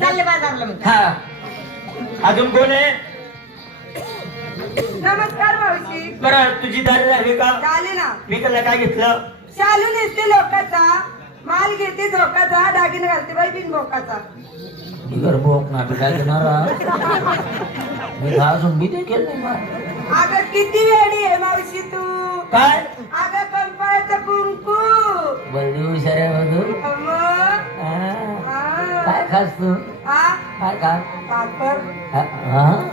चालले बाजारला मग. हा अजून कोण आहे? नमस्कार मावशी. बरं तुझी दारी झाली का? झाले ना. विकायला काय घेतलं? शालू नेसते लोकाचा, माल घेते झोकाचा, दागिने घालते बाई बिन भोकाचा. बिगर भोक ना काय देणार मी अजून बी देखील नाही मार. अगं किती वेडी आहे मावशी तू. काय? अगं कंपाळाचं कुंकू. बल्ली हुशार आहे मधूर. मग काय खास तू? काय खा? भाकर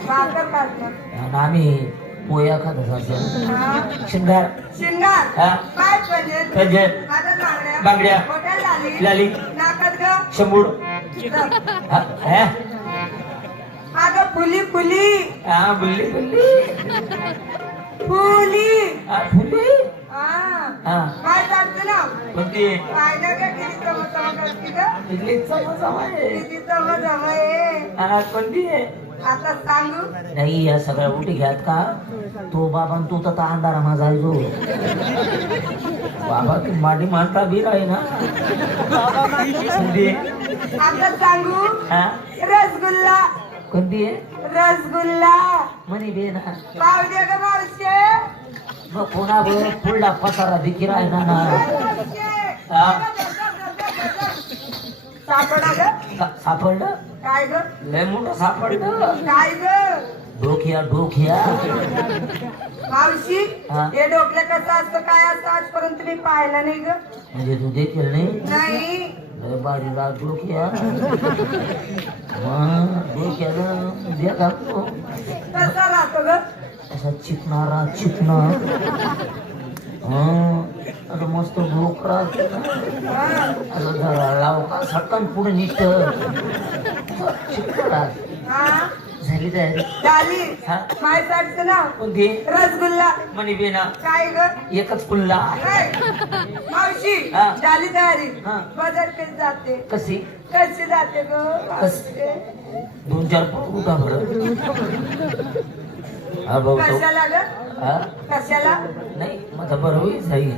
भाकर भाकर. आम्ही पोया खात असं शिंगार शिंगार काय पंजे बांगड्या लाली नाकात ग शंभूड अगं फुली फुली. हा बुल्ली बुल्ली फुली फुली काय चालतं ना. कोणती? पाहिलं का किती चमचम करते ग. किती चमचम आहे. किती चमचम आहे. कोणती आहे? आता सांगू नाही या सगळ्या उठी घ्यात का तो बाबा तू तर अंधारा माझा आहे जो बाबा की माडी मानता बी आहे ना. आता सांगू रसगुल्ला. कोणती आहे? रसगुल्ला म्हणे बे ना पाव दे ग मावशे. मग पुन्हा फुलला पसारा दिखी आहे ना. सापडा ग. सापडलं काय ग. लय मोठं सापडलं. काय ग. डोक्या डोक्या मावशी हे डोकल्या कसं असतं काय असतं आजपर्यंत मी पाहिलं नाही ग. म्हणजे तू देखील नाही? नाही. लय बारीला डोक्या डोक्याला देखा कसा राहतो ग. असा चिकणारा चिकना अरे मस्त डोकरा असं लाव का सटकन पुढे निघत चिकणारा झाली तयारी झाली. माझ्यासाठीच ना. कोणती? रसगुल्ला. म्हणे बे ना काय ग. एकच पुल्ला. मावशी झाली तयारी. बाजार कशी जाते. कशी कशी जाते ग. दोन चार फूट उठा बरं. कशाला ग. कशाला नाही मग बरं होईल जाईल.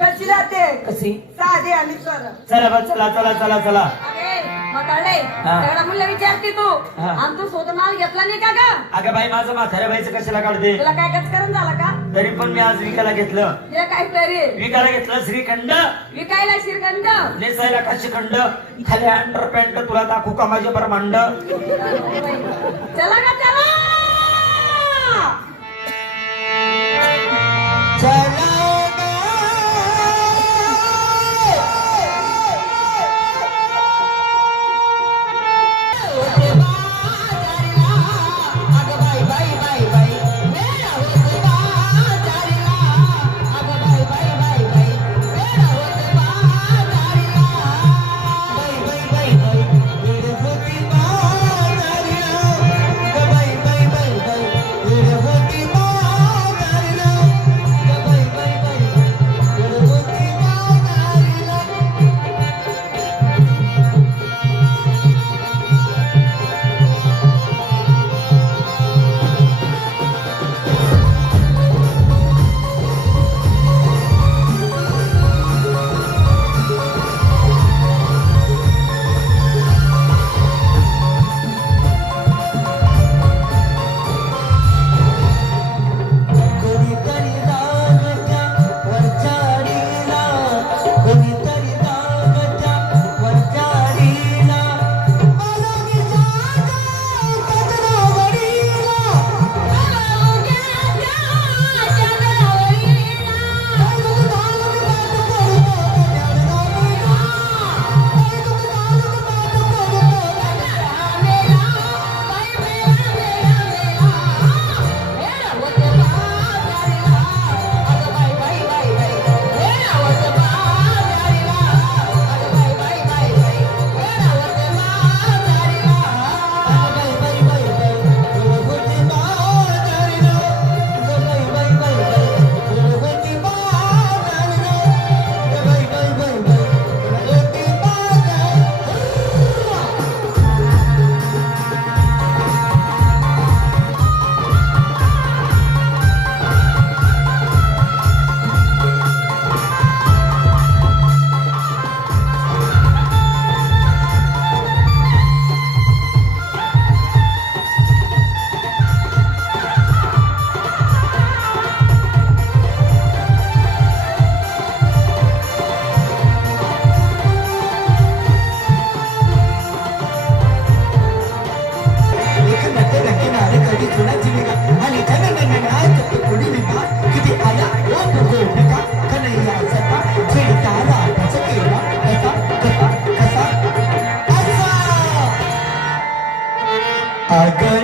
कशी जाते. कशी साधी आणि सरळ. चला बा चला चला चला चला. मुलं विचारते तू आणि तू स्वतः माल घेतला नाही का ग. अगं बाई माझं म्हाताऱ्या बाईचं कशाला काढते. तुला काय करून झाला का. तरी पण मी आज विकायला घेतलं. हे काहीतरी विकायला घेतलं श्रीखंड. विकायला श्रीखंड. नेसायला काशीखंड. खाली अंडर पॅन्ट तुला दाखवू का माझे ब्रह्मांड. चला का चला. बाई अगं